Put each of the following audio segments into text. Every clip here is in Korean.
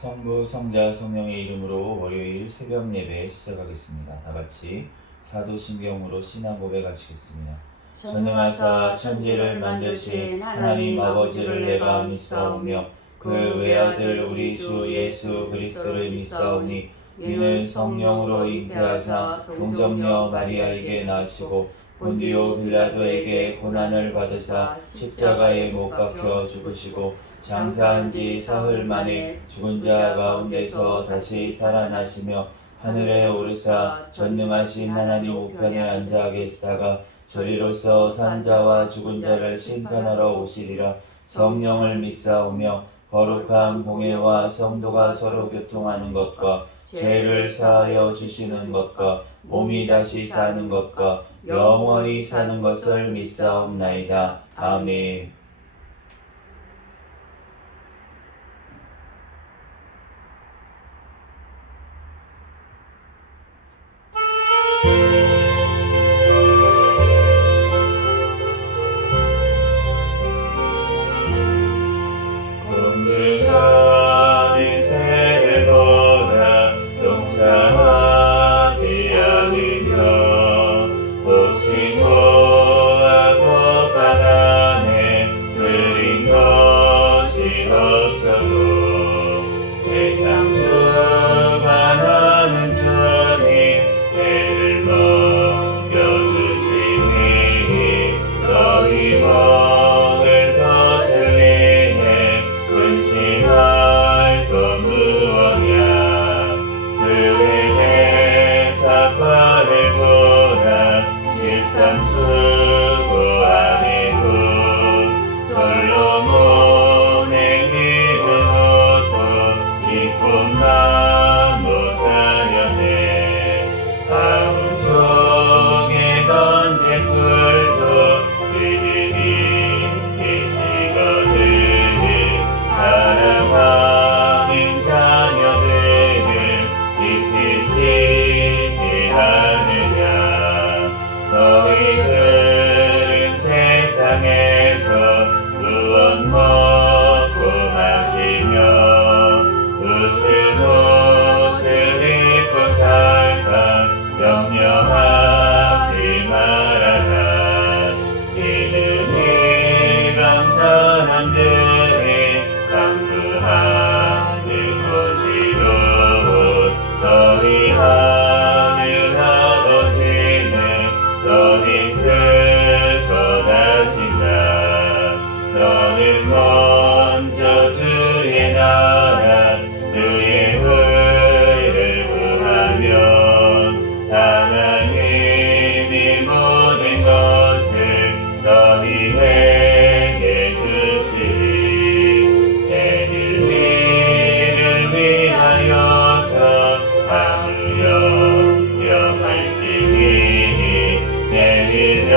성부, 성자, 성령의 이름으로 월요일 새벽 예배 시작하겠습니다. 다 같이 사도신경으로 신앙 고백하시겠습니다. 전능하사 천지를 만드신 하나님 아버지를 내가 믿사오며 그 외아들 우리 주 예수 그리스도를 믿사오니 이는 성령으로 잉태하사 동정녀 마리아에게 나시고 본디오 빌라도에게 고난을 받으사 십자가에 못 박혀 죽으시고 장사한 지 사흘 만에 죽은 자 가운데서 다시 살아나시며 하늘에 오르사 전능하신 하나님 우편에 앉아 계시다가 저리로서 산 자와 죽은 자를 심판하러 오시리라. 성령을 믿사오며 거룩한 공회와 성도가 서로 교통하는 것과 죄를 사하여 주시는 것과 몸이 다시 사는 것과 영원히 사는 것을 믿사옵나이다. 아멘. 공중하는 새를 보라 동상하지 않으며 독신고와 꽃밭 안에 들인 것이 없어도 세상 주관하는 주님 새를 먹여주시니 너희 먹을 것을 위해 근심할 것 무엇냐. 들의 백합화를 보라 실삼수고 아니고 솔로몬의 입은 옷도 입고만 못하려네. 아궁 속에 던질 풀도 그들이시거든. 사랑하는 자녀들을 입히시지 않으냐. 너희들은 세상에서 무엇 먹고 마시며 무슨 옷을 입고 살까 염려하지 말아라. 이는 이방 사람들이 간구하는 것이로 너희 하늘 아버지는 너희 슬퍼하신다. 너는 먼저 주의 나라 그의 의를 구하면 하나님이 모든 것을 너희에게 주시리. 내일 일을 위하여서 아무 염려할지니 내일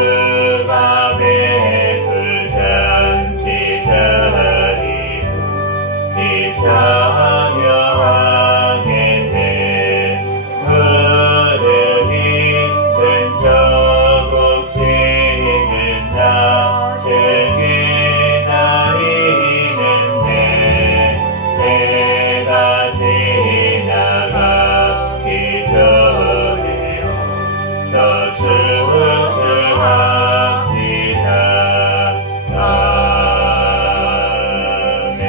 그가 베풀 잔치 자리로 이 참여하겠네. 무릇 힘든 조금씩은 다 즐기나리는데 때가 지나가기 전에요 저축하시다. 아멘.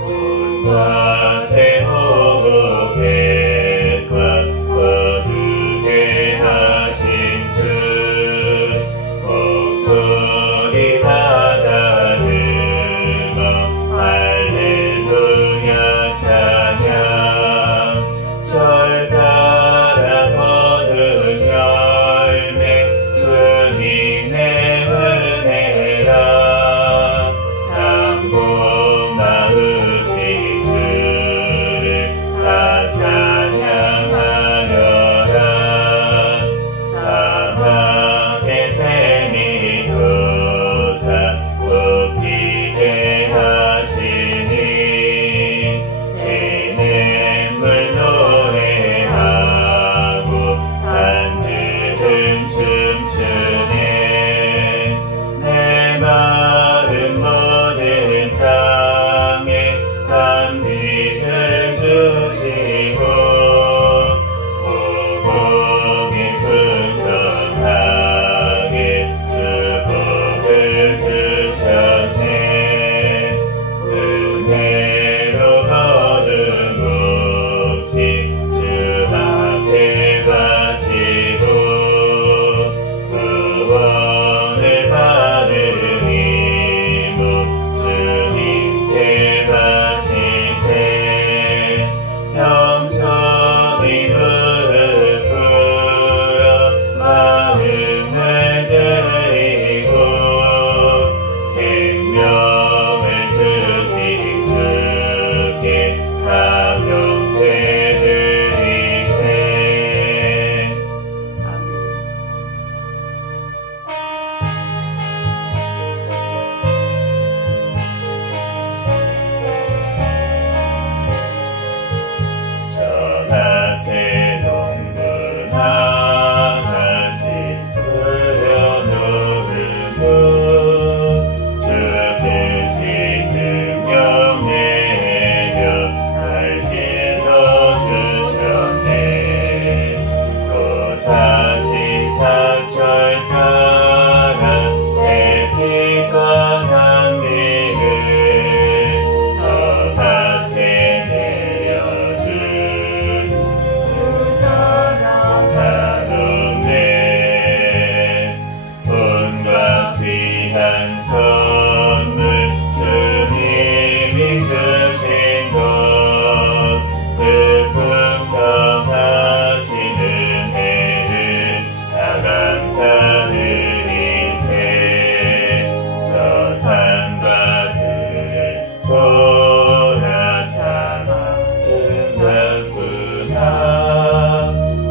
돈과 태우고 백과 거두게 하신 주 목소리 다다르며 할렐루야 찬양. 절 따라 거둔 열매 주님의 은혜라. 참고 마으신 주를 다 찬양하여라. 사막의 샘이 솟아 꽃피게 하시니 시냇물 노래하고 산들은 춤추네. 내 마음 모든 땅에 담비를 주시고 오곡이 풍성하게 축복을 주셨네. 은혜로 거둔 몫이 주 앞에 바치고 구원을 받으니 모 주님께 바치세. 겸손히 무릎 꿇어 마음을 드리고 생명을 주신 주께 가격대 드리세. 아멘. 저 앞에 농분 하나씩 뿌려놓은 후 주 크신 능력 내려 잘 길러주셨네. 또 사시사철 따라 햇빛과 단비를 저 밭에 내려주니 그 사랑 한없네. 온갖 귀한 선물 주님이 주신 것 그 풍성하신 은혜를 다 감사드리세. 저 산과 들을 보라차마 끝났구나.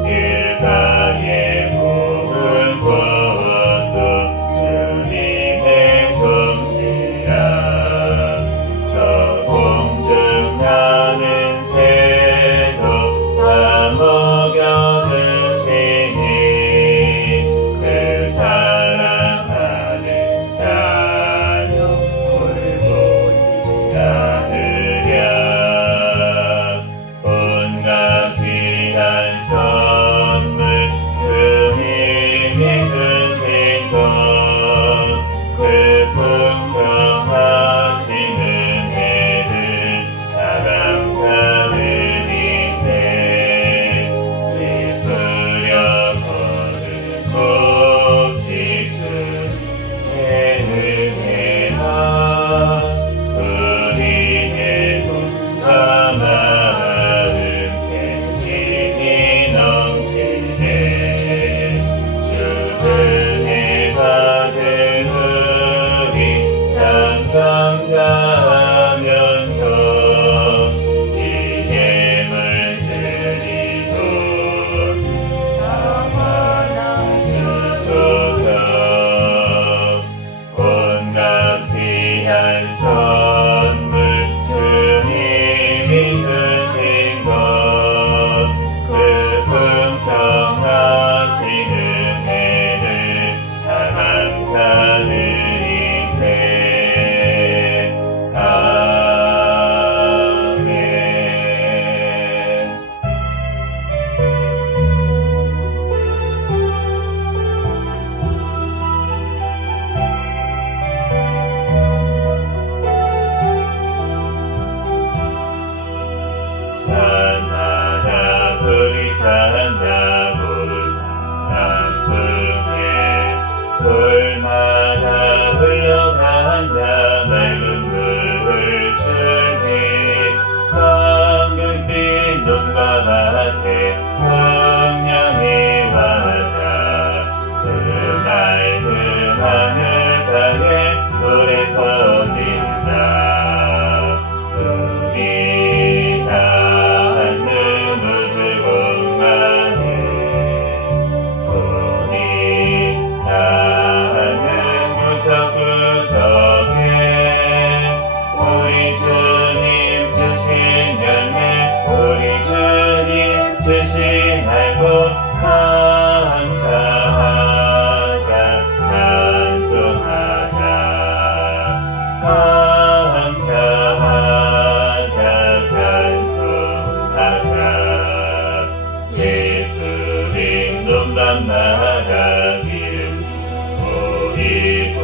길가에 모은 꽃도 주님의 솜씨라. 저 공중나는 새도 다 먹여주시니 그 사랑하는 자녀 돌보지 않 감사하면서 이게 물들이고 담아나 주소서. 온갖 귀한 선물 주님이 주신 것 그 풍성하신 은혜를 다 감사드리세. 아멘. 산마다 불이 탄다 물단풍에 돌마다 흘러간다 맑은 물줄기 황금빛 논과 밭에 풍년이 왔다 그 맑은 하늘가에 노래 퍼진다. 눈이 닿는 우주 공간에 손이 닿는 구석구석에 우리 주님 주신 열매 우리 주님 주신 알고 감사하자 찬송하자. 감사하자 찬송하자. 씨 뿌린 논밭마다 기름 보이고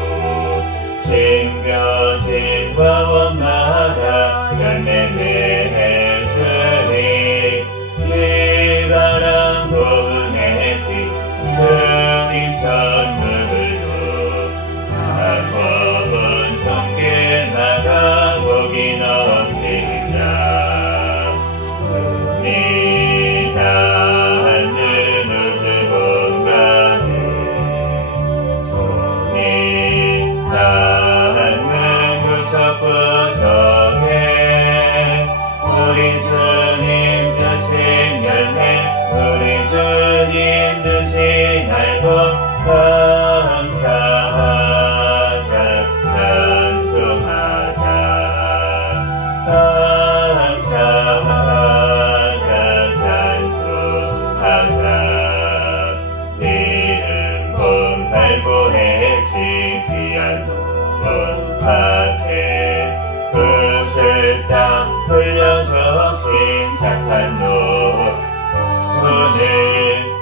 심겨진 과원마다 열매 맺으리 비바람 고운 햇빛 주님 선물로 가꿔본 손길마다 복이 넘친다. 눈이 닿는 우주 공간에 손이 닿는 구석구석에 우리 주님 주신 열매 우리 주님 주신 알고 감사하자 찬송하자. 감사하자 찬송하자. 내일은 봄 밝고 해진 귀한 논밭에 붓을 땅 흘려주신 착한 노분을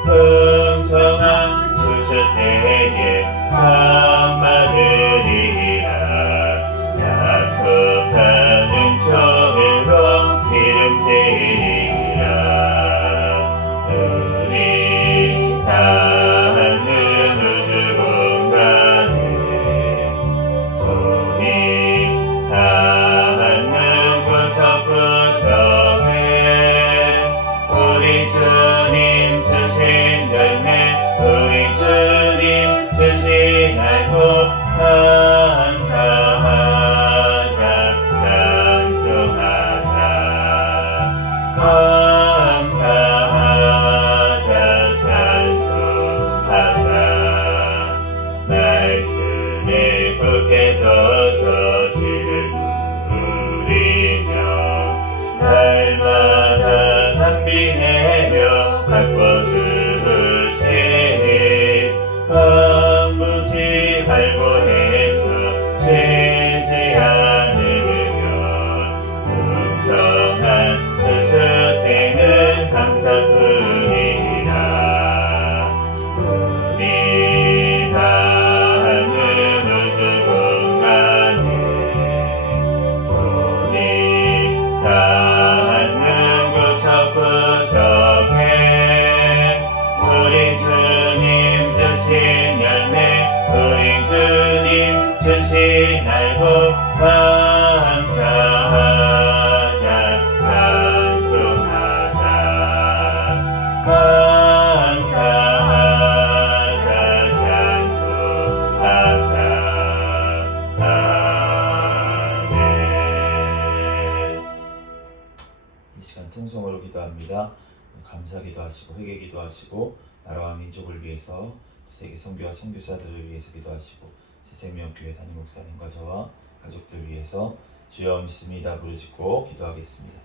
풍성한 주실 때에 상 받으리라. 약속하는 종일로 기름지리라. 눈이 닿는 우주 공간에 손이 닿는 구석구석에 우리 주님 주신 열매 우리 주님 주신 알고 감사하자 찬송하자. 감사하자 찬송하자. 말씀에 굳게 서서 씨를 뿌리며 날마다 담비내려 가꿔주시니 황무지 발고해서 쉬지 않으면 풍성한 수수 때는 감사뿐이라. 눈이 닿는 우주 공간에 손이 통성으로 기도합니다. 감사기도 하시고 회개기도 하시고 나라와 민족을 위해서 세계 선교와 선교사들을 위해서 기도하시고 새생명교회 담임 목사님과 저와 가족들 위해서 주여 믿습니다 부르짖고 기도하겠습니다.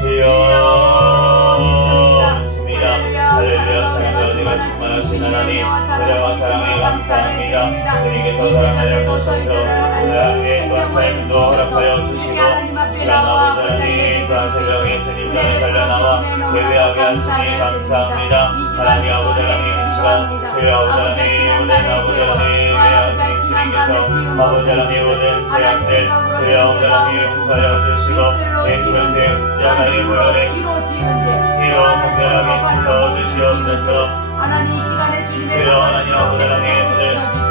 주여 믿습니다. 할렐루야. 사랑과 은혜가 충만하신 하나님, 은혜와 사랑에 감사합니다. 주님께서 사랑하여 주셔서 오늘 또한 삶도 허락하여 주시고 시간 아버지 하나님 또한 새벽에 주님 전에 달려나와 예배하게 하시니 감사합니다. 하나님 아버지 하나님 이 시간 주여 아버지 하나님 오늘 아버지 하나님 주님께서 아버지 하나님 오늘 제 앞에 주여 아버지 하나님 용서하여 주시고 예수 그리스도의 십자가의 보혈에 피로 성결하게 씻어 주시옵소서. 하나님 이 시간에 주님의 주여 하나님 아버지 하나님 오늘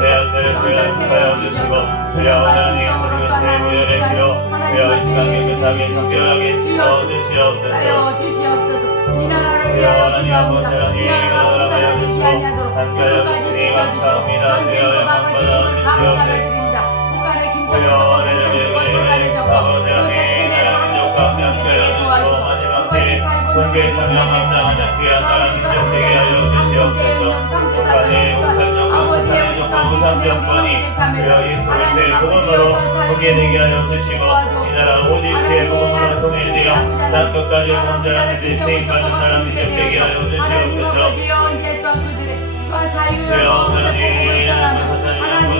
제 앞에 주여 용서하여 주시고 주여 아버지 하나님 그리스도의 보혈의 피로 주여 이 시간 깨끗하게 성결하게 씻어 주시옵소서. 이 나라를 위하여 기도합니다. 이 나라가 공사가 되지 아니하도록 지금까지 지켜주시고 전쟁과 막아주심을 감사를 드립니다. 북한의 김정은과 건설하려고 그 자체 내에서 한국 국민에게 도와주시고 그것이 선교의 성령함당하는 귀한 나라 민족 되게 하여 주시옵소서. 북한의 우상 정권이 주여 예수 그리스도의 복음으로 통일되게 하여 주시고 이 나라 오직 주의 복음으로 통일되어 땅 끝까지 복음 전하는 데 쓰임받은 나라 민족 되게 하여 주시옵소서. 주여 하나님 하나님 하나님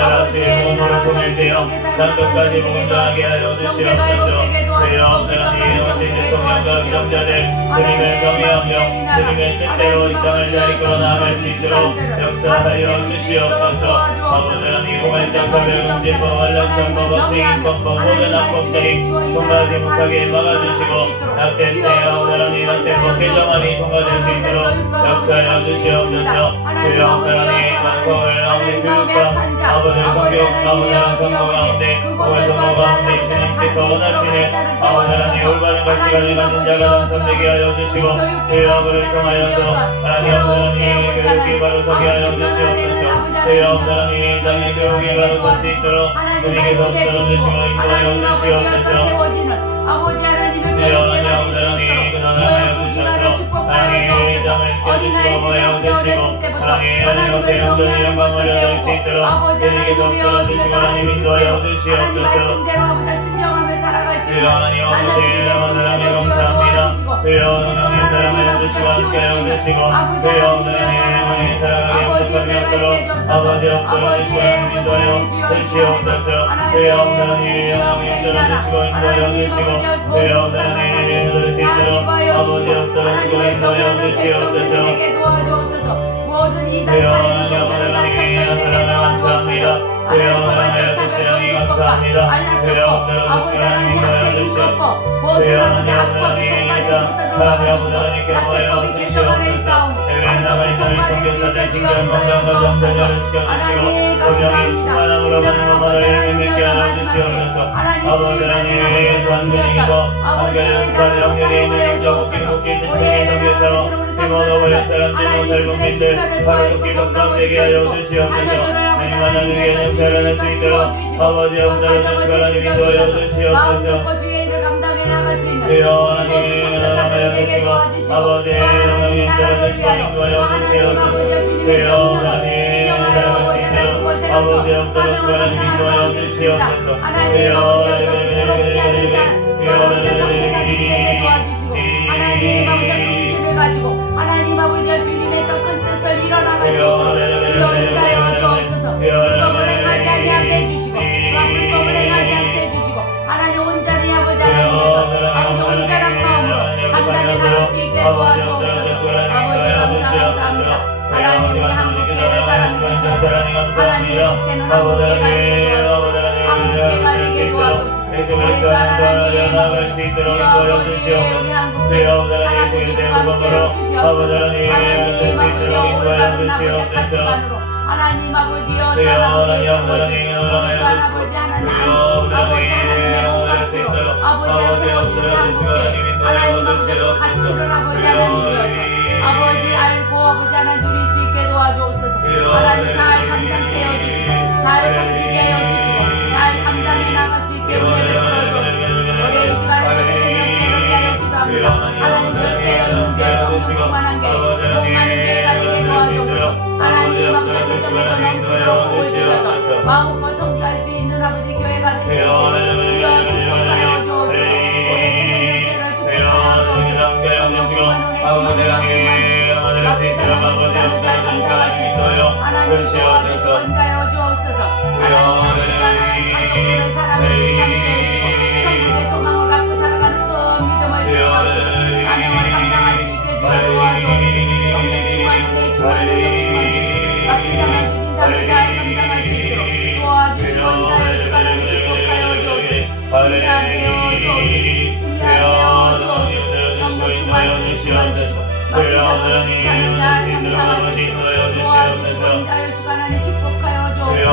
나라 주의 복음으로 통일되어 땅 끝까지 복음 전하게 하여 주시옵소서. 주여 하나님 오신 대통령과 기독자들 주님을 경외하며 주님의 뜻대로 이 땅을 잘 이끌어 나갈 수 있도록 역사하여 주시옵소서. 아버지 하나님 공활장 사별금지법 완락선법 어스인법법 모든 악법들이 통과하지 못하게 막아주시고 낙된 때 아버지 하나님 낙된법 개정안이 통과될 수 있도록 역사하여 주시옵소서. 주여 하나님 반성을 아버지 교육과 아버지 성교 아버지 하나님 선거 가운데 공활 선거 가운데 주님께서 원하시는 아버지 하나님 올바른 가치관을 가진 자가 당선되게 하여 주시고 대화를 통하여서 하나님 아버지 교육이 바로 서게 하여 주시옵소서. 주여 하나님 땅의 교육이 바로 설 수 있도록 주님께서 들어주시고 인도하여 주시옵소서. 아버지 하나님의 주여 하나님 그나라하여 주셔서 하나님의 땅을 깨주시고 주시고 하나님의 대형들이 영광을 얻을 수 있도록 주님께서 들어주시고 하나님 인도하여 주시옵소서. 주여 하나님 아버지 하나님 감사합니다. 주여 하나님 사랑하여 주시고 함께하여 주시고 주여 하나님 사랑하게 함께하도록 아버지 없도록 주시고 하나님 인도하여 주시옵소서. 주여 하나님 들어주시고 인도하여 주시고 주여 하나님 얻을 수 있도록 아버지 없도록 주시고 인도하여 주시옵소서. 모든 이단 주여 사이비 종교를 다 하나님 감사합니다. 주여 하나님 주시니 감사합니다. 주여 아버지 하나님 학생 인권법 모든 아버지 악법이 통과되기부터 하나님께 낙태법이 개정안에 있사오니 나갈 통과될 수 있게 주여 인도하여 주시옵소서. 하나님 분명히 충만함으로 가는 것마다 일명있게 하여 주시옵소서. 아버지 하나님 관중이고 한결은 관영열이 있는 인적 행복히 지칭이 넘겨서 모두 버린 사람들 못할 국민들 바로 국기도 감되게 하여 주시옵소서. 하나님 위에 역사를 할 수 있도록 아버지 없다는 하나님 인도하여 주시옵소서. 주여 하나님 나라하여 주시고 아버지 하나님 인도하여 주시고 인도하여 주시옵소서. 주여 하나님 나라할 수 있도록 아버지 없다는 하나님 인도하여 주시옵소서. 주여 하나님 아버지가 주님의 더 큰 뜻을 이뤄나갈 수 있도록 주여 인도하여 주옵소서. 불법을 행하지 않게 해주시고 불법을 행하지 않게 해주시고 하나님 온전히 아버지 하나님 온전한 마음으로 감당해 나갈 수 있게 도와주옵소서. 아버지 감사합니다. 하나님 우리 한국교회를 사랑해 주시옵소서. 하나님 한국교회는 한국교회가 되게 도와주옵소서. 한국교회가 되게 도와주옵소서. 우리 하나님 나갈 수 있도록 인도하여 주시옵소서. 주여 하나님 주의 복음으로 아버지 하나님 하나님 아버지여 올바른 아버지의 가치관으로 하나님 아버지여 나라의 세워지는 우리 아버지 하나님 아버지 하나님의 몸값으로 아버지가 세워지는 한국교회 하나님 아버지의 가치를 아버지 하나님이여 아버지 알고 아버지 하나 누릴 수 있게 도와주옵소서. 하나님 잘 감당케 해주시고 잘 섬기게 해주시고 잘 감당해 나갈 수 있게 은혜를 풀어주옵소서. 우리 이 시간 은혜도 넘치도록 부어주셔서 마음껏 성취할 수 있는 아버지 교회가 되시옵소서. 주여 축복하여 주옵소서. 올해 새생명교회를 축복하여 주옵소서. 성령 충만 은혜 충만 능력 충만 주시고 맡긴 사람의 기사를 잘 감당할 수 있도록 하나님 도와주시고 인도하여 주옵소서. 하나님 가족들의 사랑을 주시함께 해주시고 천국의 소망을 갖고 살아가는 큰 믿음을 주시옵소서. 사명을 감당할 수 있게 주여 도와주옵소서. 성령 충만 은혜 충만 능력 충만 주시고 맡긴 사람의 주신 삶을 잘 감당할 수 있도록 도와주시고 인도하여 주시고 하나님 축복하여 주옵소서. 승리하게 하여 주옵소서. 승리하게 하여 주옵소서. 성령 충만 은혜 충만 주시고 맡긴 사람의 삶을 잘 감당할 수 있도록 도와주시고 인도하여 주시고 하나님 축복하여 주옵소서.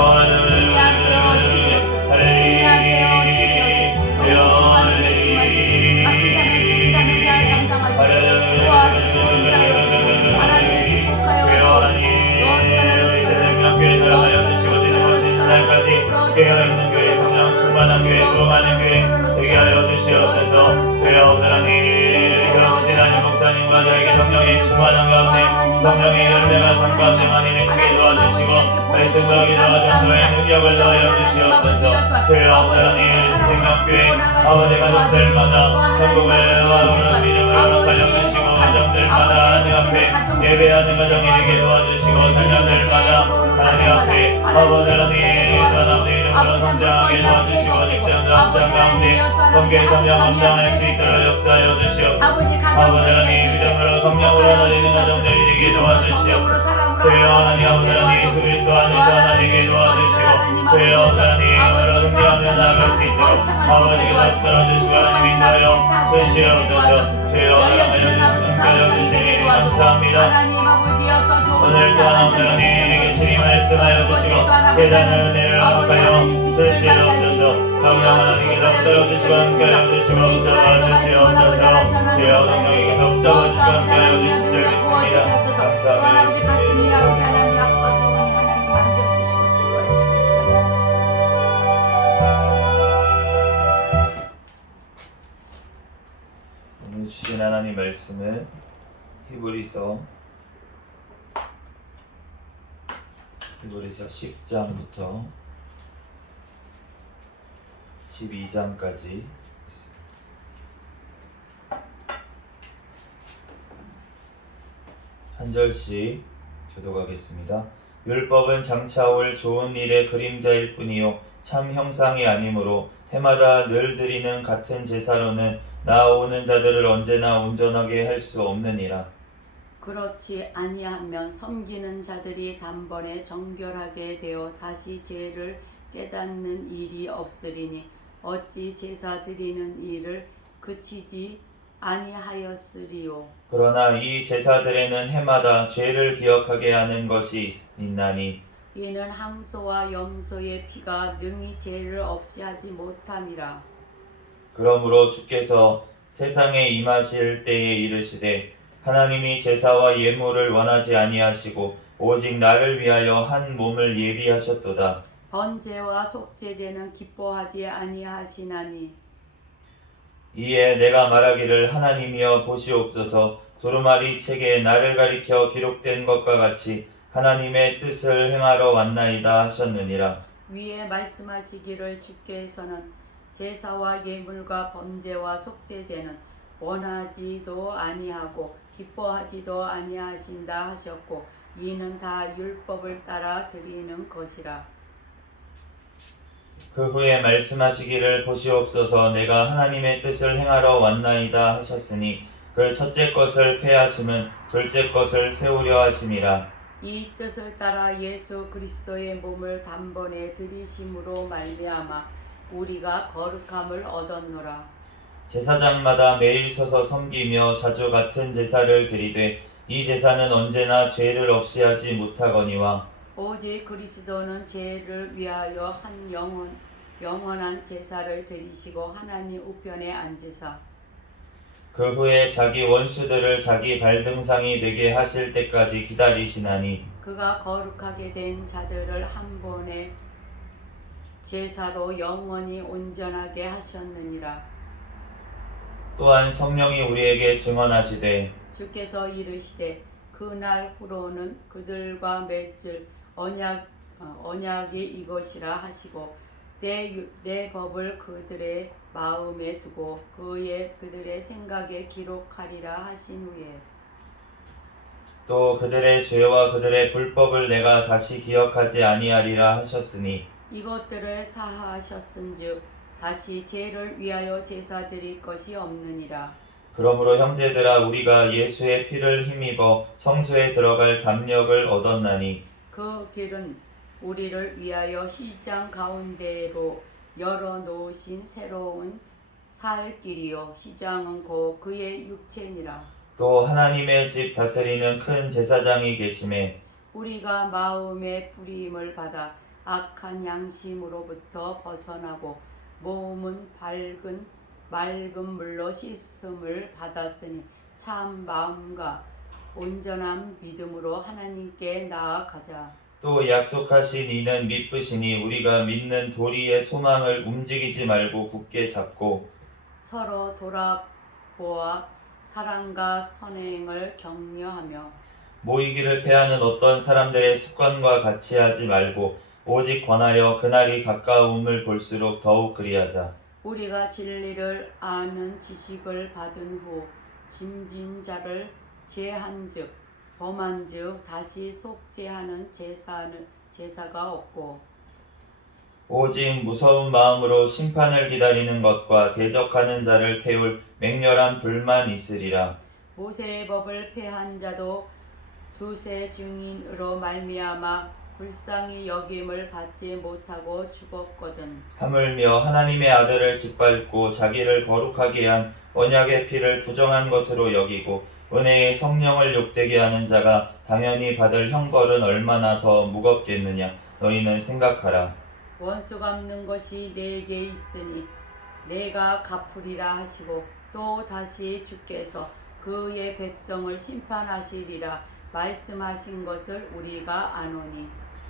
승리하게 하여 주시옵소서. 승리하게 하여 주시옵소서. 성령 충만 은혜 충만 주시고 맡긴 사람의 주신 삶을 잘 감당할 수 있도록 도와주시고 인도하여 주시고 하나님 축복하여 주옵소서. 깨어 있는 교회, 성령 충만한 교회, 거하는 교회 되게 하여 주시옵소서. 주여 하나님, 그러신 하나님 목사님과 저에게 성령의 충만한 가운데 성령의 열매가 삶 가운데 많이 맺히게 도와주시고 말씀과 기도와 전도의 능력을 더하여 주시옵소서. 주여 하나님, 생명교회 아버지 가족들마다 천국을 바라보는 믿음을 허락하여 주시고 가정들마다 하나님 앞에 예배하는 가정이 되게 도와주시고 자녀들마다 하나님 앞에 아버지 하나님 하나님 이름으로 성장하게 도와주시고 특정 감장 가운데 성계 성령 감당할 수 있도록 역사하여 주시옵소서. 아버지 하나님 이름으로 성령으로 나리는 가정들이 되게 도와주시옵소서. 주여 하나님 아버지 하나님 예수 그리스도 안에서 나되게 도와주시고 주여 하나님으로 승리하며 나아갈 수 있도록 아버지께 다시 떨어주시고 하나님 인도하여 주시옵소서. 주여 하나님 주시옵소서 주시니 감사합니다. 오늘도 하나님에게 주님 말씀하여 주시고 깨닫는 은혜를 허락하여 주시옵소서. 성령 하나님께서 떨어주시고 함께하여 주시고 붙잡아 주시옵소서. 주여 성령님께서 붙잡아 주시고 함께하여 주실 줄 믿습니다. 감사합니다. 가슴이 아버지 하나님 아빠 영원히 하나님 만져주시고 치유해 주시는 시간이 오늘 주신 하나님 말씀은 히브리서 10장부터 12장까지 있습니다. 한 절씩 교독하겠습니다. 율법은 장차 올 좋은 일의 그림자일 뿐이요 참 형상이 아니므로 해마다 늘 드리는 같은 제사로는 나아오는 자들을 언제나 온전하게 할 수 없느니라. 그렇지 아니하면 섬기는 자들이 단번에 정결하게 되어 다시 죄를 깨닫는 일이 없으리니 어찌 제사 드리는 일을 그치지 아니하였으리요. 그러나 이 제사들에는 해마다 죄를 기억하게 하는 것이 있나니 이는 함소와 염소의 피가 능히 죄를 없이 하지 못함이라. 그러므로 주께서 세상에 임하실 때에 이르시되 하나님이 제사와 예물을 원하지 아니하시고 오직 나를 위하여 한 몸을 예비하셨도다. 번제와 속죄제는 기뻐하지 아니하시나니 이에 내가 말하기를 하나님이여 보시옵소서. 두루마리 책에 나를 가리켜 기록된 것과 같이 하나님의 뜻을 행하러 왔나이다 하셨느니라. 위에 말씀하시기를 주께서는 제사와 예물과 번제와 속죄제는 원하지도 아니하고 기뻐하지도 아니하신다 하셨고 이는 다 율법을 따라 드리는 것이라. 그 후에 말씀하시기를 보시옵소서. 내가 하나님의 뜻을 행하러 왔나이다 하셨으니 그 첫째 것을 폐하심은 둘째 것을 세우려 하심이라. 이 뜻을 따라 예수 그리스도의 몸을 단번에 드리심으로 말미암아 우리가 거룩함을 얻었노라. 제사장마다 매일 서서 섬기며 자주 같은 제사를 드리되 이 제사는 언제나 죄를 없이 하지 못하거니와 오직 그리스도는 죄를 위하여 한 영원한 제사를 드리시고 하나님 우편에 앉으사 그 후에 자기 원수들을 자기 발등상이 되게 하실 때까지 기다리시나니 그가 거룩하게 된 자들을 한 번에 제사로 영원히 온전하게 하셨느니라. 또한 성령이 우리에게 증언하시되 주께서 이르시되 그날 후로는 그들과 맺을 언약이 이것이라 하시고 내 법을 그들의 마음에 두고 그들의 생각에 기록하리라 하신 후에 또 그들의 죄와 그들의 불법을 내가 다시 기억하지 아니하리라 하셨으니 이것들을 사하셨은즉 다시 죄를 위하여 제사 드릴 것이 없느니라. 그러므로 형제들아 우리가 예수의 피를 힘입어 성소에 들어갈 담력을 얻었나니 그 길은 우리를 위하여 휘장 가운데로 열어놓으신 새로운 살 길이요 휘장은 곧 그의 육체니라. 또 하나님의 집 다스리는 큰 제사장이 계심에 우리가 마음의 부림을 받아 악한 양심으로부터 벗어나고 몸은 맑은 물로 씻음을 받았으니 참 마음과 온전한 믿음으로 하나님께 나아가자. 또 약속하신 이는 믿으시니 우리가 믿는 도리의 소망을 움직이지 말고 굳게 잡고 서로 돌아보아 사랑과 선행을 격려하며 모이기를 패하는 어떤 사람들의 습관과 같이 하지 말고 오직 권하여 그날이 가까움을 볼수록 더욱 그리하자. 우리가 진리를 아는 지식을 받은 후 짐진 자를 제한즉 범한즉 다시 속죄하는 제사가 없고 오직 무서운 마음으로 심판을 기다리는 것과 대적하는 자를 태울 맹렬한 불만 있으리라. 모세의 법을 폐한 자도 두세 증인으로 말미암아 불쌍히 여김을 받지 못하고 죽었거든. 하물며 하나님의 아들을 짓밟고 자기를 거룩하게 한 언약의 피를 부정한 것으로 여기고 은혜의 성령을 욕되게 하는 자가 당연히 받을 형벌은 얼마나 더 무겁겠느냐. 너희는 생각하라. 원수 갚는 것이 내게 있으니 내가 갚으리라 하시고 또 다시 주께서 그의 백성을 심판하시리라 말씀하신 것을 우리가 아노니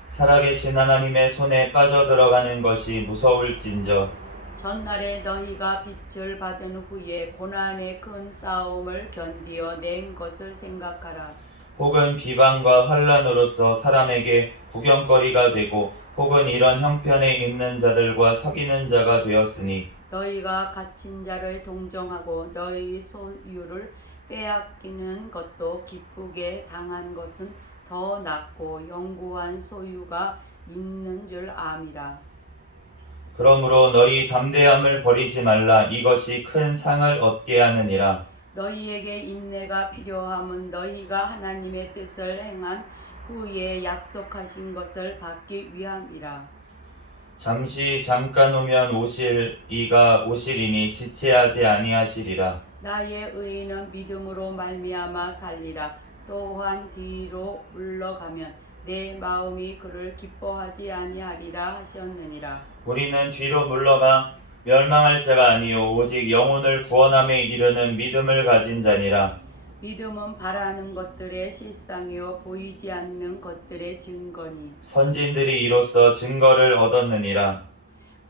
살아계신 하나님의 손에 빠져들어가는 것이 무서울진저 전날에 너희가 빛을 받은 후에 고난의 큰 싸움을 견디어 낸 것을 생각하라. 혹은 비방과 환란으로서 사람에게 구경거리가 되고 혹은 이런 형편에 있는 자들과 사귀는 자가 되었으니 너희가 갇힌 자를 동정하고 너희 소유를 빼앗기는 것도 기쁘게 당한 것은 더 낫고 영구한 소유가 있는 줄 암이라. 그러므로 너희 담대함을 버리지 말라. 이것이 큰 상을 얻게 하느니라. 너희에게 인내가 필요함은 너희가 하나님의 뜻을 행한 후에 약속하신 것을 받기 위함이라. 잠깐 오면 오시리니 지체하지 아니하시리라. 나의 의인은 믿음으로 말미암아 살리라. 또한 뒤로 물러가면 내 마음이 그를 기뻐하지 아니하리라 하셨느니라. 우리는 뒤로 물러가 멸망할 자가 아니요 오직 영혼을 구원함에 이르는 믿음을 가진 자니라. 믿음은 바라는 것들의 실상이요 보이지 않는 것들의 증거니 선진들이 이로써 증거를 얻었느니라.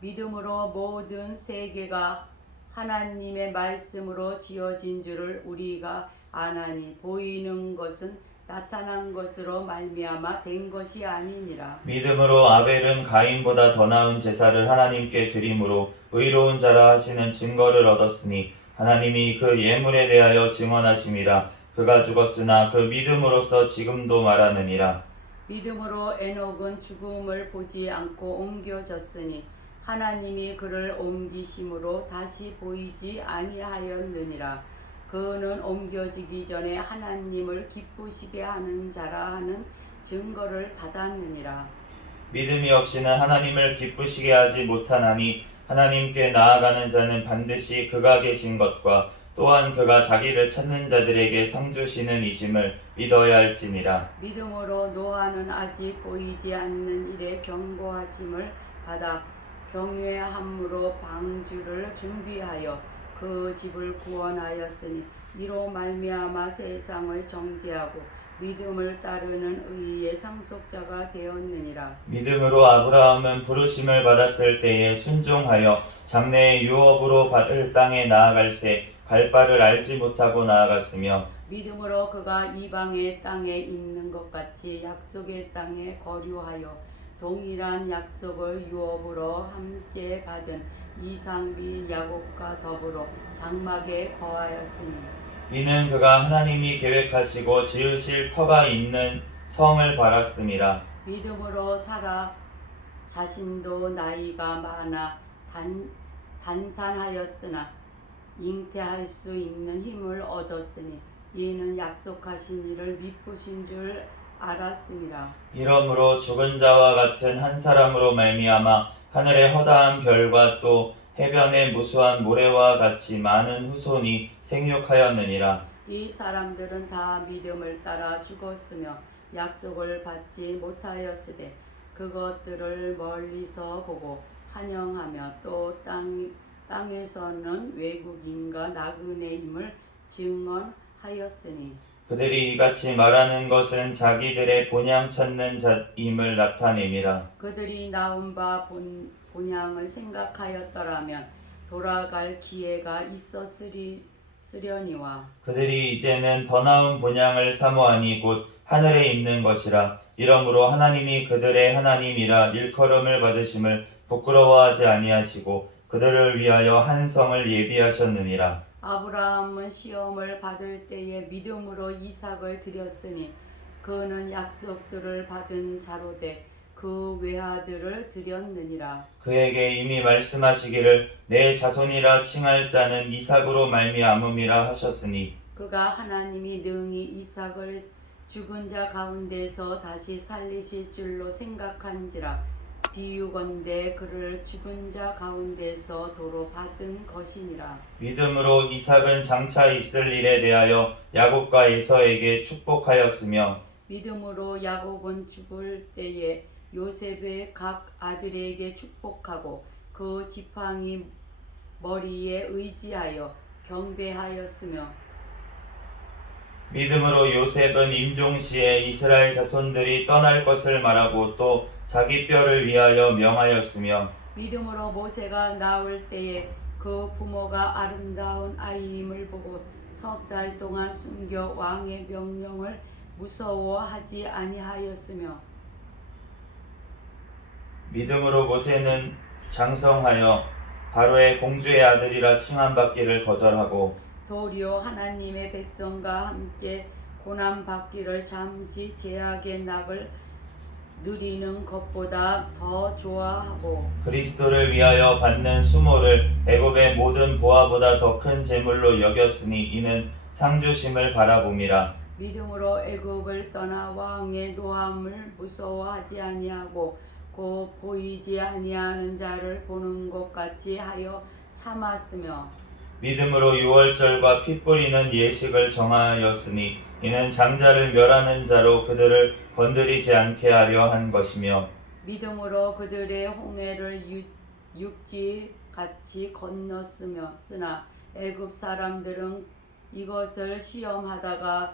믿음으로 모든 세계가 하나님의 말씀으로 지어진 줄을 우리가 아나니 보이는 것은 나타난 것으로 말미암아 된 것이 아니니라. 믿음으로 아벨은 가인보다 더 나은 제사를 하나님께 드림으로 의로운 자라 하시는 증거를 얻었으니 하나님이 그 예물에 대하여 증언하심이라. 그가 죽었으나 그 믿음으로써 지금도 말하느니라. 믿음으로 에녹은 죽음을 보지 않고 옮겨졌으니 하나님이 그를 옮기심으로 다시 보이지 아니하였느니라. 그는 옮겨지기 전에 하나님을 기쁘시게 하는 자라 하는 증거를 받았느니라. 믿음이 없이는 하나님을 기쁘시게 하지 못하나니 하나님께 나아가는 자는 반드시 그가 계신 것과 또한 그가 자기를 찾는 자들에게 상 주시는 이심을 믿어야 할지니라. 믿음으로 노아는 아직 보이지 않는 일에 경고하심을 받아 경외함으로 방주를 준비하여 그 집을 구원하였으니 이로 말미암아 세상을 정죄하고 믿음을 따르는 의의 상속자가 되었느니라. 믿음으로 아브라함은 부르심을 받았을 때에 순종하여 장래의 유업으로 받을 땅에 나아갈새 발바를 알지 못하고 나아갔으며 믿음으로 그가 이방의 땅에 있는 것 같이 약속의 땅에 거류하여 동일한 약속을 유업으로 함께 받은 이삭이 야곱과 더불어 장막에 거하였으니 이는 그가 하나님이 계획하시고 지으실 터가 있는 성을 바랐음이라. 믿음으로 살아 자신도 나이가 많아 단산하였으나 잉태할 수 있는 힘을 얻었으니 이는 약속하신 이를 미쁘신 줄 알았음이라. 이러므로 죽은 자와 같은 한 사람으로 말미암아 하늘의 허다한 별과 또 해변의 무수한 모래와 같이 많은 후손이 생육하였느니라. 이 사람들은 다 믿음을 따라 죽었으며 약속을 받지 못하였으되 그것들을 멀리서 보고 환영하며 또 땅에서는 외국인과 나그네임을 증언하였으니 그들이 이같이 말하는 것은 자기들의 본향 찾는 자임을 나타냄이라. 그들이 나온 바 본향을 생각하였더라면 돌아갈 기회가 있었으려니와 그들이 이제는 더 나은 본향을 사모하니 곧 하늘에 있는 것이라. 이러므로 하나님이 그들의 하나님이라 일컬음을 받으심을 부끄러워하지 아니하시고 그들을 위하여 한 성을 예비하셨느니라. 아브라함은 시험을 받을 때에 믿음으로 이삭을 드렸으니 그는 약속들을 받은 자로되 그 외아들을 드렸느니라. 그에게 이미 말씀하시기를 내 자손이라 칭할 자는 이삭으로 말미암음이라 하셨으니 그가 하나님이 능히 이삭을 죽은 자 가운데서 다시 살리실 줄로 생각한지라. 비유건대 그를 죽은 자 가운데서 도로 받은 것이니라. 믿음으로 이삭은 장차 있을 일에 대하여 야곱과 에서에게 축복하였으며 믿음으로 야곱은 죽을 때에 요셉의 각 아들에게 축복하고 그 지팡이 머리에 의지하여 경배하였으며 믿음으로 요셉은 임종시에 이스라엘 자손들이 떠날 것을 말하고 또 자기 뼈를 위하여 명하였으며 믿음으로 모세가 나올 때에 그 부모가 아름다운 아이임을 보고 석 달 동안 숨겨 왕의 명령을 무서워하지 아니하였으며 믿음으로 모세는 장성하여 바로의 공주의 아들이라 칭함받기를 거절하고 도리어 하나님의 백성과 함께 고난받기를 잠시 제약의 낙을 누리는 것보다 더 좋아하고 그리스도를 위하여 받는 수모를 애굽의 모든 보화보다 더 큰 재물로 여겼으니 이는 상주심을 바라봄이라. 믿음으로 애굽을 떠나 왕의 노함을 무서워하지 아니하고 곧 보이지 아니하는 자를 보는 것 같이 하여 참았으며 믿음으로 유월절과 피 뿌리는 예식을 정하였으니 이는 장자를 멸하는 자로 그들을 건드리지 않게 하려 한 것이며 믿음으로 그들의 홍해를 육지같이 건넜으며 쓰나 애굽 사람들은 이것을 시험하다가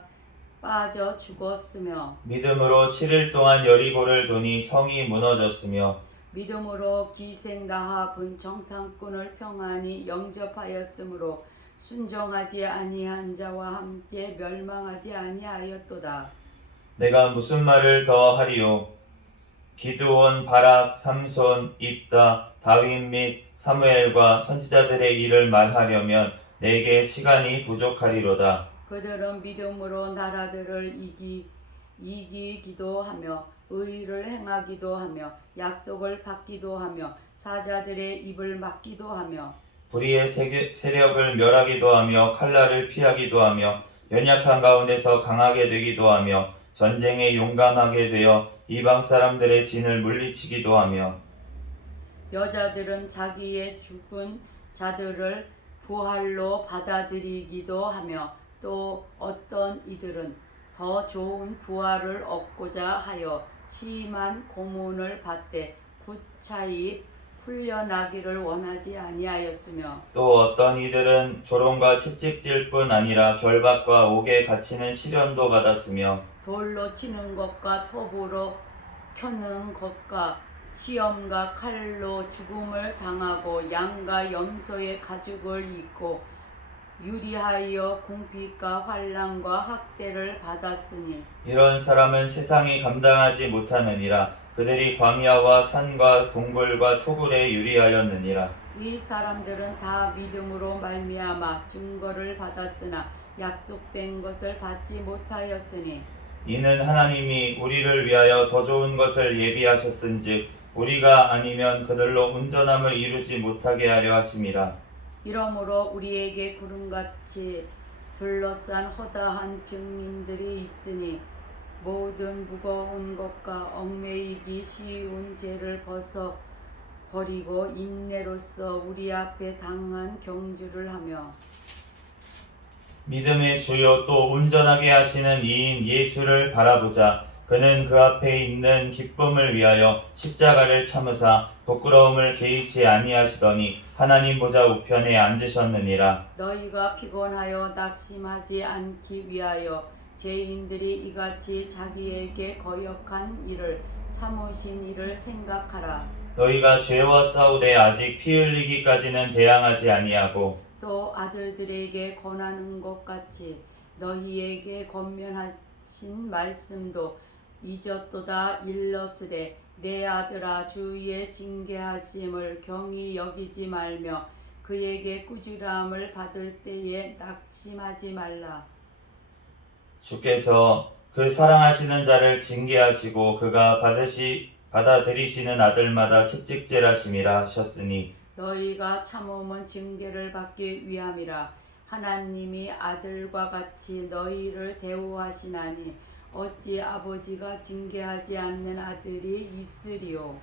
빠져 죽었으며 믿음으로 7일 동안 여리고를 도니 성이 무너졌으며 믿음으로 기생 라합은 정탐꾼을 평안히 영접하였으므로 순종하지 아니한 자와 함께 멸망하지 아니하였도다. 내가 무슨 말을 더 하리요? 기드온, 바락, 삼손, 입다, 다윗 및 사무엘과 선지자들의 일을 말하려면 내게 시간이 부족하리로다. 그들은 믿음으로 나라들을 이기기도 하며 의를 행하기도 하며 약속을 받기도 하며 사자들의 입을 막기도 하며 불의의 세력을 멸하기도 하며 칼날을 피하기도 하며 연약한 가운데서 강하게 되기도 하며 전쟁에 용감하게 되어 이방 사람들의 진을 물리치기도 하며 여자들은 자기의 죽은 자들을 부활로 받아들이기도 하며 또 어떤 이들은 더 좋은 부활을 얻고자 하여 심한 고문을 받되 구차히 풀려나기를 원하지 아니하였으며 또 어떤 이들은 조롱과 채찍질 뿐 아니라 결박과 옥에 갇히는 시련도 받았으며 돌로 치는 것과 톱으로 켜는 것과 시험과 칼로 죽음을 당하고 양과 염소의 가죽을 입고 유리하여 궁핍과 환난과 학대를 받았으니 이런 사람은 세상이 감당하지 못하느니라. 그들이 광야와 산과 동굴과 토굴에 유리하였느니라. 이 사람들은 다 믿음으로 말미암아 증거를 받았으나 약속된 것을 받지 못하였으니 이는 하나님이 우리를 위하여 더 좋은 것을 예비하셨은즉 우리가 아니면 그들로 온전함을 이루지 못하게 하려 하심이라. 이러므로 우리에게 구름같이 둘러싼 허다한 증인들이 있으니 모든 무거운 것과 얽매이기 쉬운 죄를 벗어 버리고 인내로써 우리 앞에 당한 경주를 하며 믿음의 주요 또 온전하게 하시는 이인 예수를 바라보자. 그는 그 앞에 있는 기쁨을 위하여 십자가를 참으사 부끄러움을 개의치 아니하시더니 하나님 보좌 우편에 앉으셨느니라. 너희가 피곤하여 낙심하지 않기 위하여 죄인들이 이같이 자기에게 거역한 일을 참으신 일을 생각하라. 너희가 죄와 싸우되 아직 피 흘리기까지는 대항하지 아니하고 또 아들들에게 권하는 것 같이 너희에게 권면하신 말씀도 잊었도다. 일러스되 내 아들아 주의 징계하심을 경히 여기지 말며 그에게 꾸지람을 받을 때에 낙심하지 말라. 주께서 그 사랑하시는 자를 징계하시고 그가 받아들이시는 아들마다 채찍질하심이라 하셨으니 너희가 참음은 징계를 받기 위함이라. 하나님이 아들과 같이 너희를 대우하시나니 어찌 아버지가 징계하지 않는 아들이 있으리요.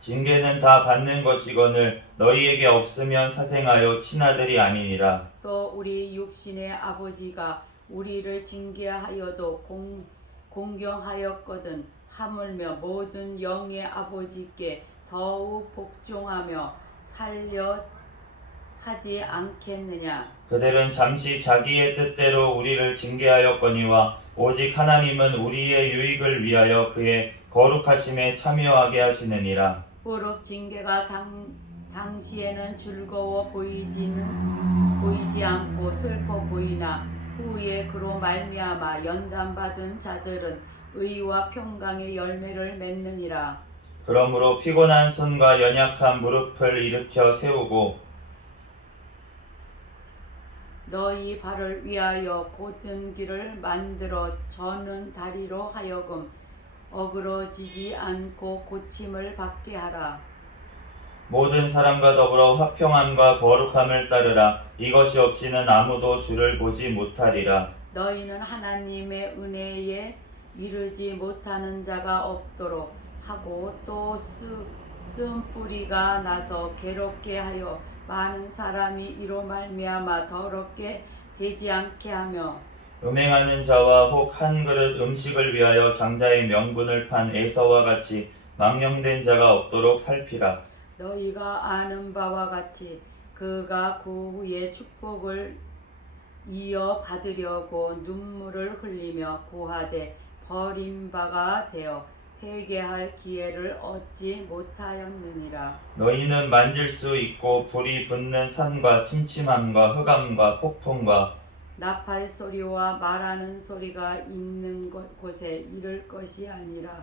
징계는 다 받는 것이거늘 너희에게 없으면 사생하여 친아들이 아니니라. 또 우리 육신의 아버지가 우리를 징계하여도 공경하였거든 하물며 모든 영의 아버지께 더욱 복종하며 살려 하지 않겠느냐. 그들은 잠시 자기의 뜻대로 우리를 징계하였거니와 오직 하나님은 우리의 유익을 위하여 그의 거룩하심에 참여하게 하시느니라. 무릇 징계가 당시에는 즐거워 보이지 않고 슬퍼 보이나 후에 그로 말미암아 연단받은 자들은 의와 평강의 열매를 맺느니라. 그러므로 피곤한 손과 연약한 무릎을 일으켜 세우고 너희 발을 위하여 곧은 길을 만들어 저는 다리로 하여금 어그러지지 않고 고침을 받게 하라. 모든 사람과 더불어 화평함과 거룩함을 따르라. 이것이 없이는 아무도 주를 보지 못하리라. 너희는 하나님의 은혜에 이르지 못하는 자가 없도록 하고 또 쓴뿌리가 나서 괴롭게 하여 많은 사람이 이로 말미암아 더럽게 되지 않게 하며 음행하는 자와 혹 한 그릇 음식을 위하여 장자의 명분을 판 에서와 같이 망령된 자가 없도록 살피라. 너희가 아는 바와 같이 그가 그 후에 축복을 이어 받으려고 눈물을 흘리며 고하되 버림바가 되어 회개할 기회를 얻지 못하였느니라. 너희는 만질 수 있고 불이 붙는 산과 침침함과 흑암과 폭풍과 나팔 소리와 말하는 소리가 있는 곳에 이를 것이 아니라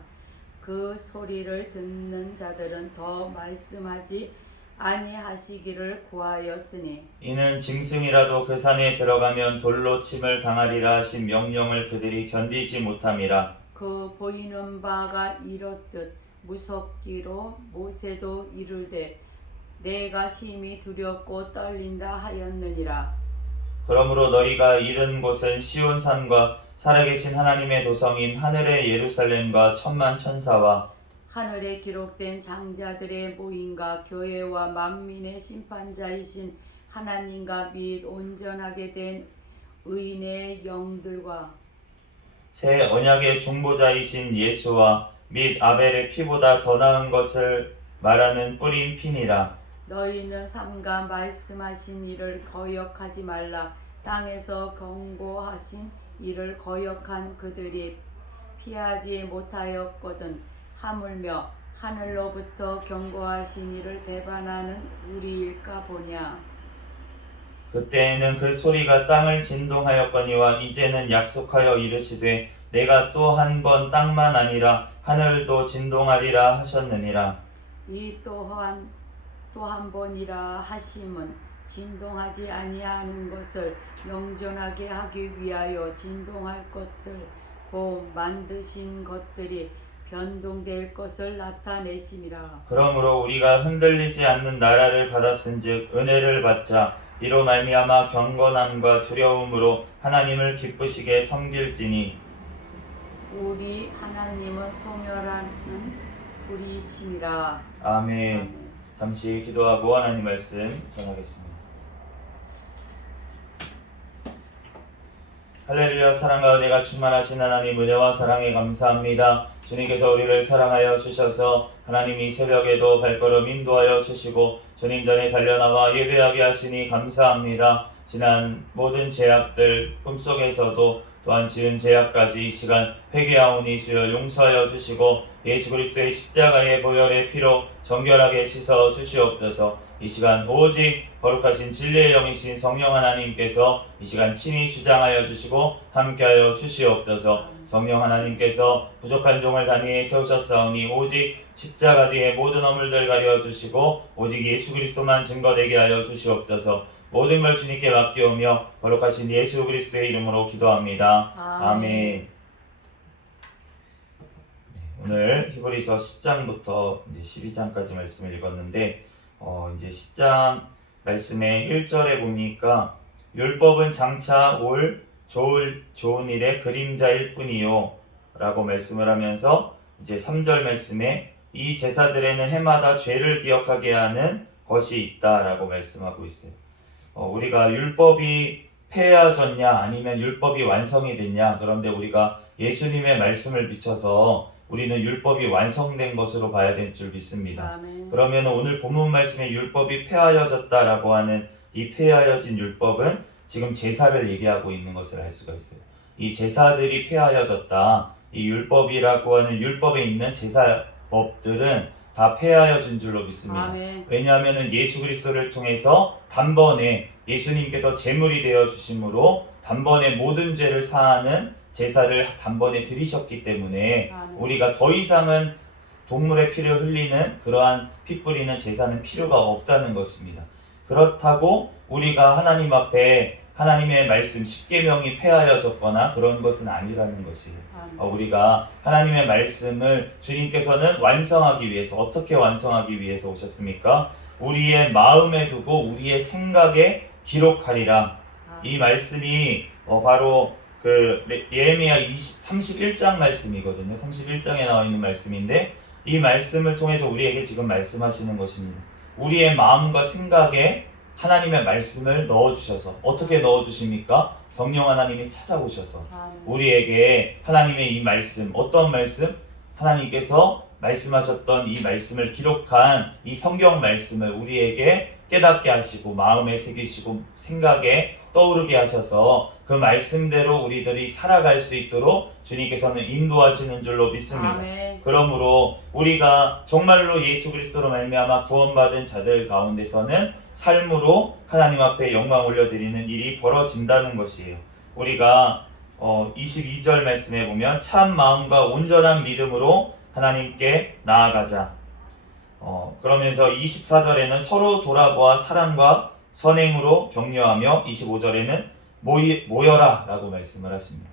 그 소리를 듣는 자들은 더 말씀하지 아니하시기를 구하였으니 이는 짐승이라도 그 산에 들어가면 돌로 침을 당하리라 하신 명령을 그들이 견디지 못함이라. 그 보이는 바가 이렇듯 무섭기로 모세도 이르되 내가 심히 두렵고 떨린다 하였느니라. 그러므로 너희가 이른 곳은 시온산과 살아계신 하나님의 도성인 하늘의 예루살렘과 천만 천사와 하늘에 기록된 장자들의 모임과 교회와 만민의 심판자이신 하나님과 및 온전하게 된 의인의 영들과 새 언약의 중보자이신 예수와 및 아벨의 피보다 더 나은 것을 말하는 뿌린 피니라. 너희는 삼가 말씀하신 이를 거역하지 말라. 땅에서 경고하신 이를 거역한 그들이 피하지 못하였거든 하물며 하늘로부터 경고하신 이를 배반하는 우리일까 보냐. 그때에는 그 소리가 땅을 진동하였거니와 이제는 약속하여 이르시되 내가 또 한 번 땅만 아니라 하늘도 진동하리라 하셨느니라. 이 또한 또 한 번이라 하심은 진동하지 아니하는 것을 영존하게 하기 위하여 진동할 것들 곧 만드신 것들이 변동될 것을 나타내심이라. 그러므로 우리가 흔들리지 않는 나라를 받았은즉 은혜를 받자 이로 말미암아 경건함과 두려움으로 하나님을 기쁘시게 섬길지니. 우리 하나님은 소멸하는 불이심이라. 아멘. 잠시 기도하고 하나님 말씀 전하겠습니다. 할렐루야. 사랑과 은혜가 충만하신 하나님, 은혜와 사랑에 감사합니다. 주님께서 우리를 사랑하여 주셔서 하나님이 새벽에도 발걸음 인도하여 주시고 주님 전에 달려나와 예배하게 하시니 감사합니다. 지난 모든 죄악들 꿈속에서도 또한 지은 죄악까지 이 시간 회개하오니 주여 용서하여 주시고 예수 그리스도의 십자가의 보혈의 피로 정결하게 씻어 주시옵소서. 이 시간 오직 거룩하신 진리의 영이신 성령 하나님께서 이 시간 친히 주장하여 주시고 함께하여 주시옵소서. 성령 하나님께서 부족한 종을 단위에 세우셨사오니 오직 십자가 뒤에 모든 허물들 가려 주시고 오직 예수 그리스도만 증거되게 하여 주시옵소서. 모든 걸 주님께 맡기오며 거룩하신 예수 그리스도의 이름으로 기도합니다. 아멘. 오늘 히브리서 10장부터 이제 12장까지 말씀을 읽었는데 이제 10장 말씀의 1절에 보니까 율법은 장차 올 좋은 일의 그림자일 뿐이요 라고 말씀을 하면서 이제 3절 말씀에 이 제사들에는 해마다 죄를 기억하게 하는 것이 있다 라고 말씀하고 있어요. 우리가 율법이 폐하졌냐 아니면 율법이 완성이 됐냐, 그런데 우리가 예수님의 말씀을 비춰서 우리는 율법이 완성된 것으로 봐야 될 줄 믿습니다. 아멘. 그러면 오늘 본문 말씀에 율법이 폐하여졌다라고 하는 이 폐하여진 율법은 지금 제사를 얘기하고 있는 것을 알 수가 있어요. 이 제사들이 폐하여졌다. 이 율법이라고 하는 율법에 있는 제사법들은 다 폐하여진 줄로 믿습니다. 아멘. 왜냐하면 예수 그리스도를 통해서 단번에 예수님께서 제물이 되어 주심으로 단번에 모든 죄를 사하는 제사를 단번에 드리셨기 때문에 아멘. 우리가 더 이상은 동물의 피를 흘리는 그러한 피 뿌리는 제사는 필요가 없다는 것입니다. 그렇다고 우리가 하나님 앞에 하나님의 말씀 10계명이 폐하여졌거나 그런 것은 아니라는 것이에요. 우리가 하나님의 말씀을 주님께서는 완성하기 위해서, 어떻게 완성하기 위해서 오셨습니까? 우리의 마음에 두고 우리의 생각에 기록하리라. 이 말씀이 바로 그 예레미야 31장 말씀이거든요. 31장에 나와 있는 말씀인데 이 말씀을 통해서 우리에게 지금 말씀하시는 것입니다. 우리의 마음과 생각에 하나님의 말씀을 넣어주셔서, 어떻게 넣어주십니까? 성령 하나님이 찾아오셔서 우리에게 하나님의 이 말씀, 어떤 말씀? 하나님께서 말씀하셨던 이 말씀을 기록한 이 성경 말씀을 우리에게 깨닫게 하시고 마음에 새기시고 생각에 떠오르게 하셔서 그 말씀대로 우리들이 살아갈 수 있도록 주님께서는 인도하시는 줄로 믿습니다. 아멘. 그러므로 우리가 정말로 예수 그리스도로 말미암아 구원받은 자들 가운데서는 삶으로 하나님 앞에 영광 올려드리는 일이 벌어진다는 것이에요. 우리가 22절 말씀에 보면 참 마음과 온전한 믿음으로 하나님께 나아가자. 그러면서 24절에는 서로 돌아보아 사랑과 선행으로 격려하며 25절에는 모여라 라고 말씀을 하십니다.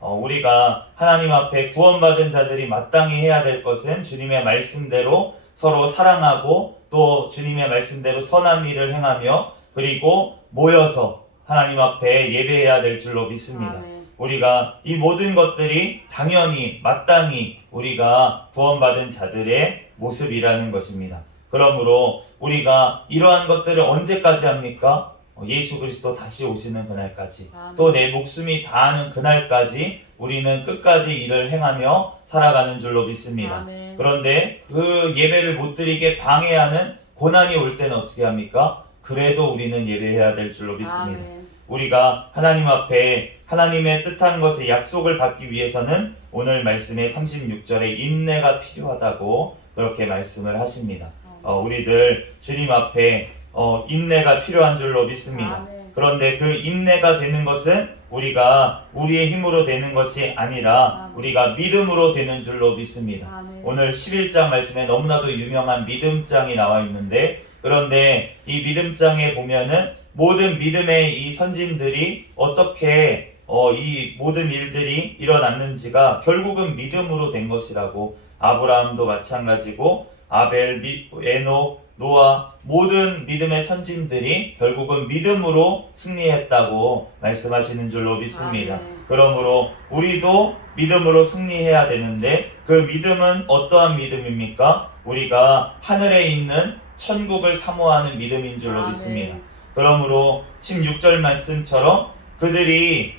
우리가 하나님 앞에 구원받은 자들이 마땅히 해야 될 것은 주님의 말씀대로 서로 사랑하고 또 주님의 말씀대로 선한 일을 행하며 그리고 모여서 하나님 앞에 예배해야 될 줄로 믿습니다. 우리가 이 모든 것들이 당연히 마땅히 우리가 구원받은 자들의 모습이라는 것입니다. 그러므로 우리가 이러한 것들을 언제까지 합니까? 예수 그리스도 다시 오시는 그날까지, 또 내 목숨이 다하는 그날까지 우리는 끝까지 일을 행하며 살아가는 줄로 믿습니다. 아멘. 그런데 그 예배를 못 드리게 방해하는 고난이 올 때는 어떻게 합니까? 그래도 우리는 예배해야 될 줄로 믿습니다. 아멘. 우리가 하나님 앞에 하나님의 뜻한 것의 약속을 받기 위해서는 오늘 말씀의 36절에 인내가 필요하다고 그렇게 말씀을 하십니다. 우리들 주님 앞에 인내가 필요한 줄로 믿습니다. 아멘. 그런데 그 인내가 되는 것은 우리가 우리의 힘으로 되는 것이 아니라 아멘. 우리가 믿음으로 되는 줄로 믿습니다. 아멘. 오늘 11장 말씀에 너무나도 유명한 믿음장이 나와 있는데, 그런데 이 믿음장에 보면은 모든 믿음의 이 선진들이 어떻게 이 모든 일들이 일어났는지가 결국은 믿음으로 된 것이라고, 아브라함도 마찬가지고 아벨, 에녹, 노아, 모든 믿음의 선진들이 결국은 믿음으로 승리했다고 말씀하시는 줄로 믿습니다. 아멘. 그러므로 우리도 믿음으로 승리해야 되는데, 그 믿음은 어떠한 믿음입니까? 우리가 하늘에 있는 천국을 사모하는 믿음인 줄로 아멘. 믿습니다. 그러므로 16절 말씀처럼 그들이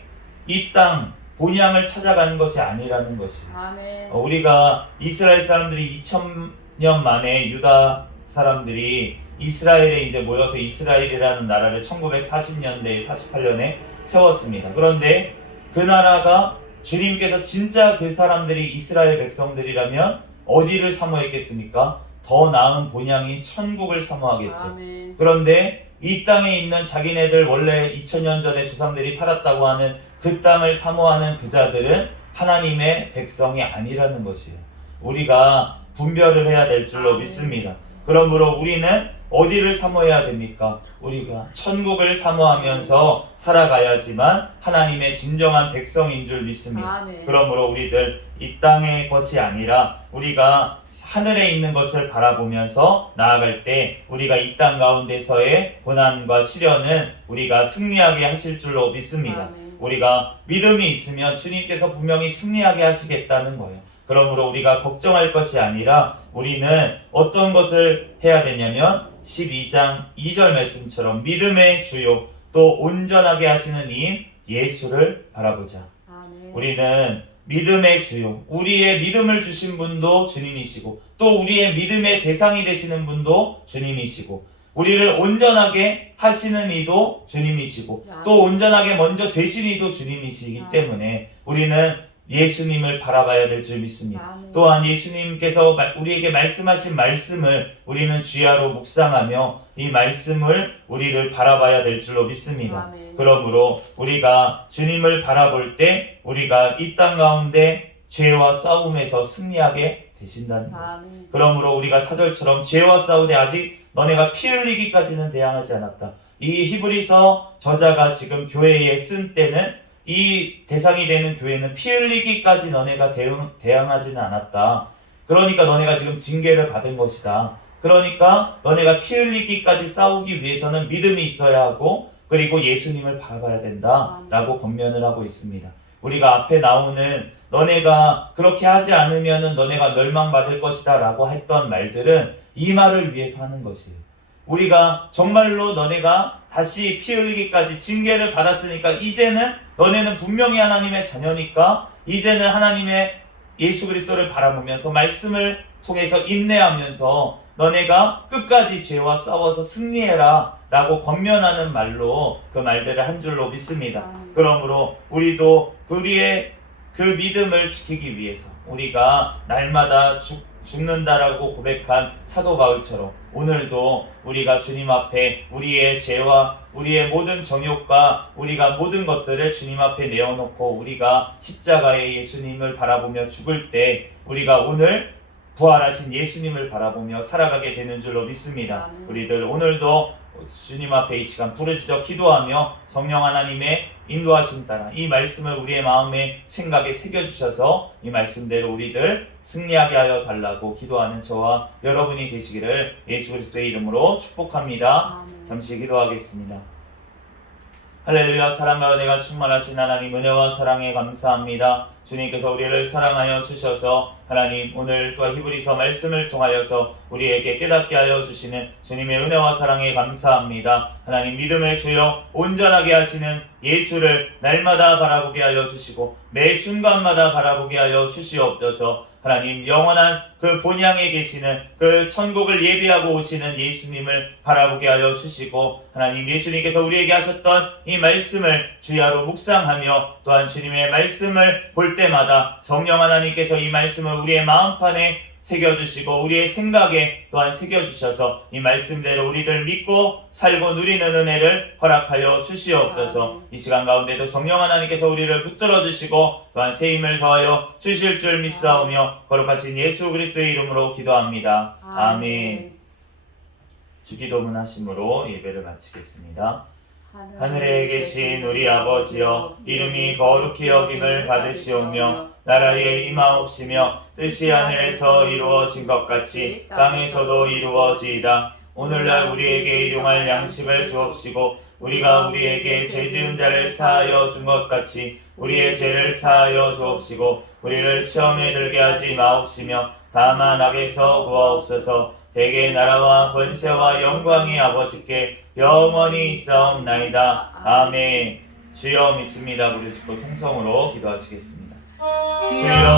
이 땅 본향을 찾아가는 것이 아니라는 것이에요. 아멘. 우리가 이스라엘 사람들이 2000년 만에 유다 사람들이 이스라엘에 이제 모여서 이스라엘이라는 나라를 1940년대에 48년에 세웠습니다. 그런데 그 나라가 주님께서 진짜 그 사람들이 이스라엘 백성들이라면 어디를 사모했겠습니까? 더 나은 본향인 천국을 사모하겠죠. 아멘. 그런데 이 땅에 있는 자기네들 원래 2000년 전에 조상들이 살았다고 하는 그 땅을 사모하는 그 자들은 하나님의 백성이 아니라는 것이에요. 우리가 분별을 해야 될 줄로 아멘. 믿습니다. 그러므로 우리는 어디를 사모해야 됩니까? 우리가 천국을 사모하면서 살아가야지만 하나님의 진정한 백성인 줄 믿습니다. 아멘. 그러므로 우리들 이 땅의 것이 아니라 우리가 하늘에 있는 것을 바라보면서 나아갈 때 우리가 이 땅 가운데서의 고난과 시련은 우리가 승리하게 하실 줄로 믿습니다. 아멘. 우리가 믿음이 있으면 주님께서 분명히 승리하게 하시겠다는 거예요. 그러므로 우리가 걱정할 것이 아니라 우리는 어떤 것을 해야 되냐면 12장 2절 말씀처럼 믿음의 주요 또 온전하게 하시는 이인 예수를 바라보자. 아멘. 우리는 믿음의 주요, 우리의 믿음을 주신 분도 주님이시고 또 우리의 믿음의 대상이 되시는 분도 주님이시고 우리를 온전하게 하시는 이도 주님이시고 또 온전하게 먼저 되신 이도 주님이시기 때문에 우리는 예수님을 바라봐야 될 줄 믿습니다. 아멘. 또한 예수님께서 우리에게 말씀하신 말씀을 우리는 주야로 묵상하며 이 말씀을 우리를 바라봐야 될 줄로 믿습니다. 아멘. 그러므로 우리가 주님을 바라볼 때 우리가 이 땅 가운데 죄와 싸움에서 승리하게 되신다는 거예요. 아멘. 그러므로 우리가 사절처럼 죄와 싸우되 아직 너네가 피 흘리기까지는 대항하지 않았다. 이 히브리서 저자가 지금 교회에 쓴 때는 이 대상이 되는 교회는 피 흘리기까지 너네가 대항하지는 않았다. 그러니까 너네가 지금 징계를 받은 것이다. 그러니까 너네가 피 흘리기까지 싸우기 위해서는 믿음이 있어야 하고 그리고 예수님을 바라봐야 된다 라고 권면을 하고 있습니다. 우리가 앞에 나오는 너네가 그렇게 하지 않으면 너네가 멸망받을 것이다 라고 했던 말들은 이 말을 위해서 하는 것이에요. 우리가 정말로 너네가 다시 피 흘리기까지 징계를 받았으니까 이제는 너네는 분명히 하나님의 자녀니까 이제는 하나님의 예수 그리스도를 바라보면서 말씀을 통해서 인내하면서 너네가 끝까지 죄와 싸워서 승리해라 라고 권면하는 말로 그 말들을 한 줄로 믿습니다. 그러므로 우리도 우리의 그 믿음을 지키기 위해서 우리가 날마다 죽는다라고 고백한 사도 바울처럼 오늘도 우리가 주님 앞에 우리의 죄와 우리의 모든 정욕과 우리가 모든 것들을 주님 앞에 내어놓고 우리가 십자가의 예수님을 바라보며 죽을 때 우리가 오늘 부활하신 예수님을 바라보며 살아가게 되는 줄로 믿습니다. 우리들 오늘도 주님 앞에 이 시간 부르짖어 기도하며 성령 하나님의 인도하심 따라 이 말씀을 우리의 마음에 생각에 새겨주셔서 이 말씀대로 우리들 승리하게 하여 달라고 기도하는 저와 여러분이 되시기를 예수 그리스도의 이름으로 축복합니다. 잠시 기도하겠습니다. 할렐루야. 사랑과 은혜가 충만하신 하나님 은혜와 사랑에 감사합니다. 주님께서 우리를 사랑하여 주셔서 하나님 오늘 또 히브리서 말씀을 통하여서 우리에게 깨닫게 하여 주시는 주님의 은혜와 사랑에 감사합니다. 하나님 믿음의 주여 온전하게 하시는 예수를 날마다 바라보게 하여 주시고 매 순간마다 바라보게 하여 주시옵소서. 하나님 영원한 그 본향에 계시는 그 천국을 예비하고 오시는 예수님을 바라보게 하여 주시고 하나님 예수님께서 우리에게 하셨던 이 말씀을 주야로 묵상하며 또한 주님의 말씀을 볼 때마다 성령 하나님께서 이 말씀을 우리의 마음판에 새겨주시고 우리의 생각에 또한 새겨주셔서 이 말씀대로 우리들 믿고 살고 누리는 은혜를 허락하여 주시옵소서. 이 시간 가운데도 성령 하나님께서 우리를 붙들어 주시고 또한 새 힘을 더하여 주실 줄 믿사오며 거룩하신 예수 그리스도의 이름으로 기도합니다. 아멘. 주기도문 하심으로 예배를 마치겠습니다. 하늘에 계신 우리 아버지여, 이름이 거룩히 여김을 받으시오며 나라에 임하옵시며 뜻이 하늘에서 이루어진 것 같이 땅에서도 이루어지이다. 오늘날 우리에게 일용할 양식을 주옵시고 우리가 우리에게 죄 지은 자를 사하여 준 것 같이 우리의 죄를 사하여 주옵시고 우리를 시험에 들게 하지 마옵시며 다만 악에서 구하옵소서. 대개 나라와 권세와 영광이 아버지께 영원히 있사옵나이다. 아멘. 주여 믿습니다. 부르짖고 통성으로 기도하시겠습니다. 주여